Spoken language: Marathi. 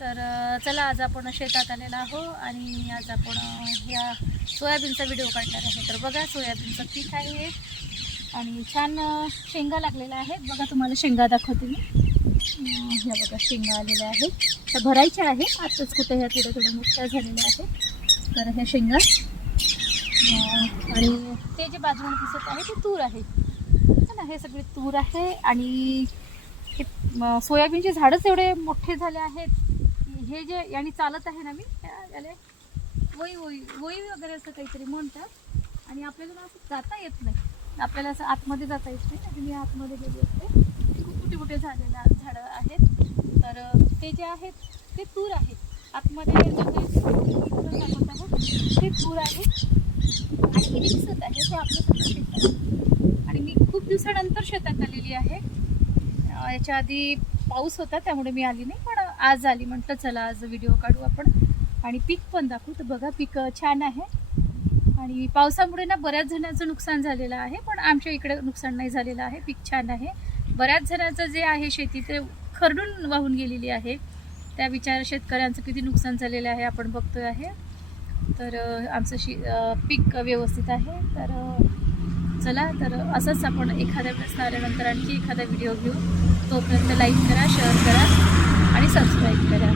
तर चला आज आपण शेतात आलेलो आहो आणि आज आपण या सोयाबीनचा व्हिडिओ काढणार आहे। तर बघा सोयाबीनचं पीक आहे आणि छान शेंगा लागलेल्या आहेत। बघा तुम्हाला शेंगा दाखवते मी। ह्या बघा शेंगा आलेल्या आहेत, त्या भरायच्या आहेत आताच, कुठे ह्या थोड्या थोड्या मोठ्या झालेल्या आहेत। तर ह्या शेंगा आणि ते जे बाजूला दिसत आहे ते तूर आहे ना, हे सगळे तूर आहे। आणि हे सोयाबीनचे झाडच एवढे मोठे झाले आहेत की हे जे याने चालत आहे ना मी याला वही वही वही वगैरे असं काहीतरी म्हणतात आणि आपल्याला असं जाता येत नाही, आपल्याला असं आतमध्ये जाता येत नाही। तर मी आतमध्ये गेली असते, खूप मोठे मोठे झाडं आहेत। तर ते जे आहेत ते तूर आहेत आतमध्ये जे दाखवत आहोत ते तूर आहेत आणि हे जे दिसत आहे ते आपलं सगळं शेतात आहे। आणि मी खूप दिवसानंतर शेतात आलेली आहे। याच्या आधी पाऊस होता त्यामुळे मी आली नाही, पण आज आली, म्हटलं चला आज व्हिडिओ काढू आपण आणि पीक पण दाखवू। तर बघा पीक छान आहे आणि पावसामुळे ना बऱ्याच जणांचं नुकसान झालेलं आहे, पण आमच्या इकडे नुकसान नाही झालेलं आहे, पीक छान आहे। बऱ्याच जणांचं जे आहे शेती ते खरडून वाहून गेलेली आहे, त्या बिचार शेतकऱ्यांचं किती नुकसान झालेलं आहे आपण बघतोय आहे। तर आमचं पीक व्यवस्थित आहे। तर चला, तर असंच आपण एखाद्या वेळेस आल्यानंतर आणखी एखादा व्हिडिओ घेऊ। तोपर्यंत लाईक करा, शेअर करा आणि सबस्क्राईब करा।